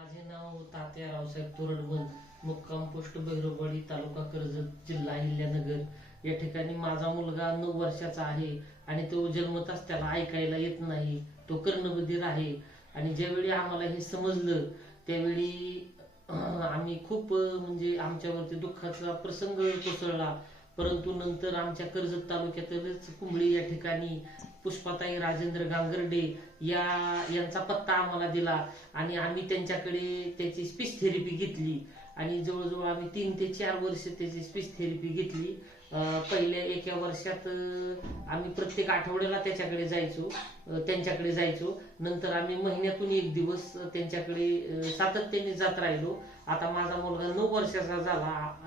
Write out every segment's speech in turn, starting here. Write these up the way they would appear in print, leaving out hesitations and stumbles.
माझे नाव तात्या रावसाहेब तोरडमल, मुक्काम पोस्ट भैरववाडी, तालुका कर्जत, जिल्हा अहिल्यानगर. या ठिकाणी माझा मुलगा 9 वर्षाचा आहे आणि तो जन्मताच त्याला ऐकायला येत नाही. तो कर्णबधिर आहे. आणि ज्यावेळी आम्हाला हे समजलं त्यावेळी आम्ही खूप म्हणजे आमच्यावरती दुःखाचा प्रसंग कोसळला. परंतु नंतर आमच्या कर्जत तालुक्यातीलच कुंबळी या ठिकाणी पुष्पाताई राजेंद्र गांगर्डे यांचा पत्ता आम्हाला दिला आणि आम्ही त्यांच्याकडे त्याची स्पीच थेरपी घेतली आणि जवळजवळ आम्ही 3 ते 4 वर्ष त्याची स्पीच थेरपी घेतली. पहिल्या एका वर्षात आम्ही प्रत्येक आठवड्याला त्यांच्याकडे जायचो. नंतर आम्ही महिन्यातून 1 दिवस त्यांच्याकडे सातत्याने जात राहिलो. आता माझा मुलगा 9 वर्षाचा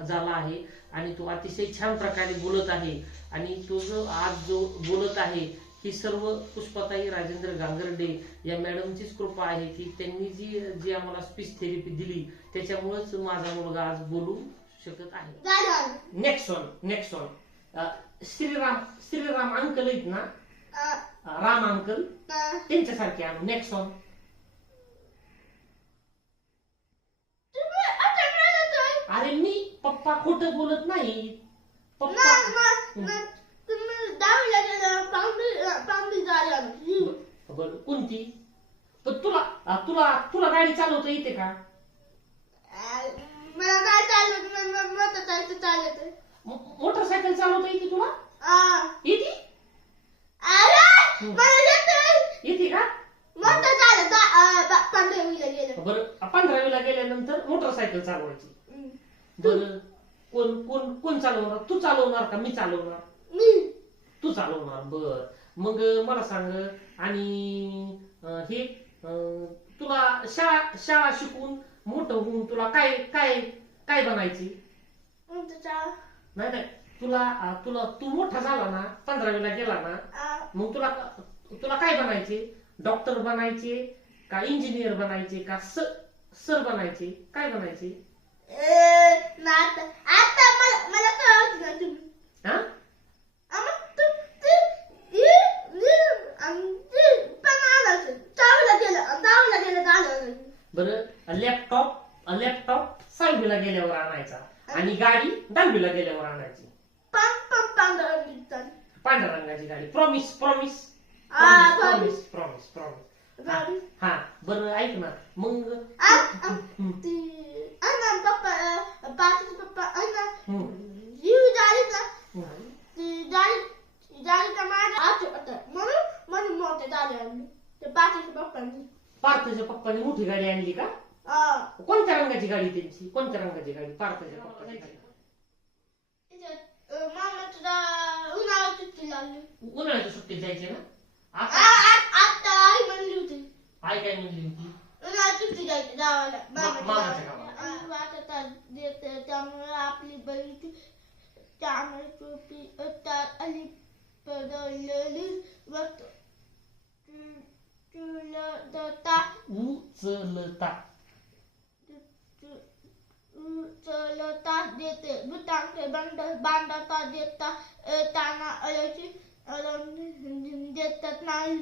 झाला आहे आणि तो अतिशय छान प्रकारे बोलत आहे. आणि तो जो बोलत आहे ही सर्व पुष्पाताई राजेंद्र गांगर्डे या मॅडमचीच कृपा आहे की त्यांनी जी आम्हाला स्पीच थेरपी दिली त्याच्यामुळेच माझा मुलगा आज बोलू शकत आहे. नेक्स्ट वन श्रीराम अंकल आहेत ना, राम अंकल त्यांच्यासारखे आणू. Next one. अरे मी पप्पा खोटं बोलत नाही. पप्पा बरं कोणती? पण तुला गाडी चालवता येते का? मोटरसायकल चालवता येते तुला? येते? येते का? बरं 15वीला गेल्यानंतर मोटरसायकल चालवायची. बरं कोण चालवणार? तू चालवणार का मी चालवणार? तू चालवणार. बर मग मला सांग. आणि हे तुला शाळा शिकून मोठं होऊन तुला काय बनायची? नाही तू मोठा झाला ना, 15वीला गेला ना, मग तुला काय बनायचे? डॉक्टर बनायचे का इंजिनियर बनायचे का सर बनायचे? काय बनायचे? बरं लॅपटॉप 6वीला गेल्यावर आणायचा आणि गाडी 10वीला गेल्यावर आणायची. पांढऱ्या रंगाची गाडी. प्रॉमिस. हा बरं ऐक ना मग पार्थच्या पप्पांनी मोठी गाडी आणली का? कोणत्या रंगाची गाडी त्यांची? कोणत्या रंगाची गाडी पार्थच्या पप्पाची? उन्हाळ्याच्या सुट्टीत जायचे ना? आई काय म्हणली होती? मामाच्या गावाला. त्यामुळे आपली बहीण त्यामुळे टोपी आली बदललेली उचलता देते बुटांचे बांधता देता ताना देतात नाही.